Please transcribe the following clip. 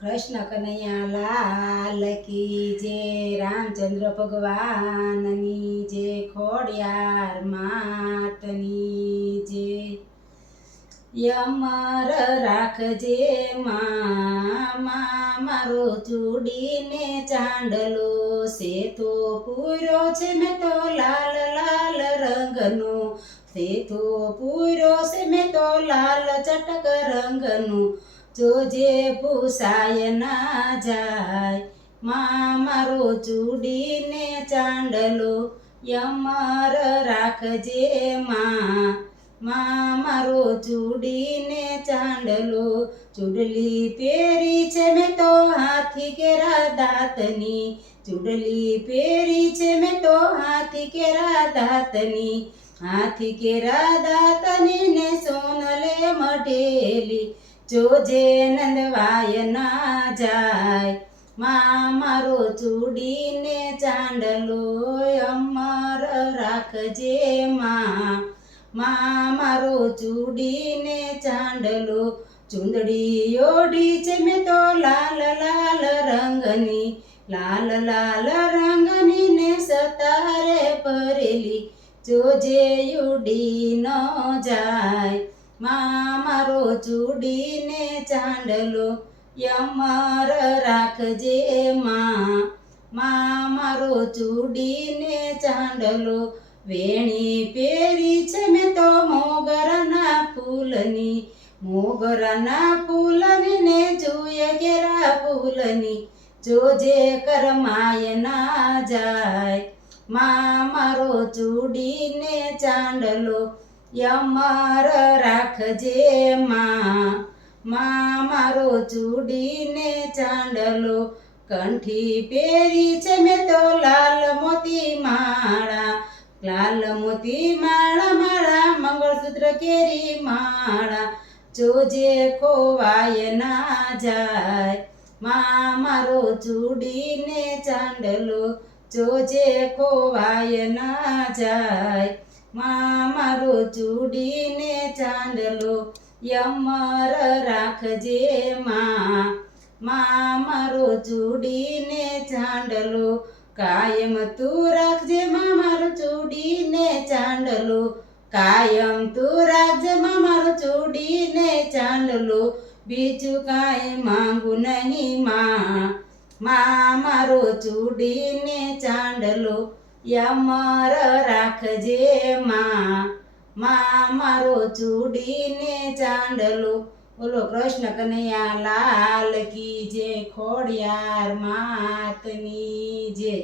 કૃષ્ણ કનૈયા લાલ કી જય, રામચંદ્ર ભગવાનની જય, ખોડિયાર માતની જય। યમર રાખજે માં મારો ચૂડીને ચાંદલો છે તો પૂરો છે મેં તો લાલ લાલ રંગનો, છે તો પૂરો છે મેં તો લાલ ચટક રંગનું, જોજે ભૂસાય ના જાય મારો ચૂડીને ચાંદલો, યમર રાખજે મારો ચૂડીને ચાંદલો। ચૂડલી પહેરી છે મેં તો હાથી કેરા દાંતની, ચૂડલી પહેરી છે મેં તો હાથી કેરા દાંતની, હાથી કેરા દાંતની ને સોનલે મઢેલી, જોજે નંદવાય ના જાય મારો ચૂડીને ચાંદલો, અમર રાખજે મારો ચૂડીને ચાંદલો। ચૂંદડી ઓઢી છે મેં તો લાલ લાલ રંગની, લાલ લાલ રંગની ને સતારે ભરેલી, જોજે ઉડી ન જાય મારો ચૂડીને ચાંદલો, યમર રાખજે મારો ચૂડીને ચાંદલો। વેણી પહેરી છે મેં તો મોગરાના ફૂલની, મોગરાના ફૂલની ને જોઈએ કેરા ફૂલની, જોજે કરમાય ના જાય મારો ચૂડીને ચાંદલો, યમર રાખજે મારો ચૂડીને ચાંદલો। કંઠી પહેરી છે મેં તો લાલ મોતી માળા, લાલ મોતી માળા માળા મંગળસૂત્ર કેરી માળા, જોજે ખોવાય ના જાય મારો ચૂડીને ચાંદલો, જોજે ખોવાય ના જાય મારો ચૂડીને ચાંદલો, યમર રાખજે મારો ચૂડીને ચાંદલો। કાયમ તું રાખજે મારો ચૂડીને ચાંદલો, કાયમ તું રાખજે મારો ચૂડીને ચાંદલો, બીજું કાંઈ માંગુ નહીં મારો ચૂડીને ચાંદલો, યમર રાખજે મારો ચૂડીને ચાંદલો। બોલો કૃષ્ણ કનૈયા લાલ કી જય, ખોડિયાર માતની જય।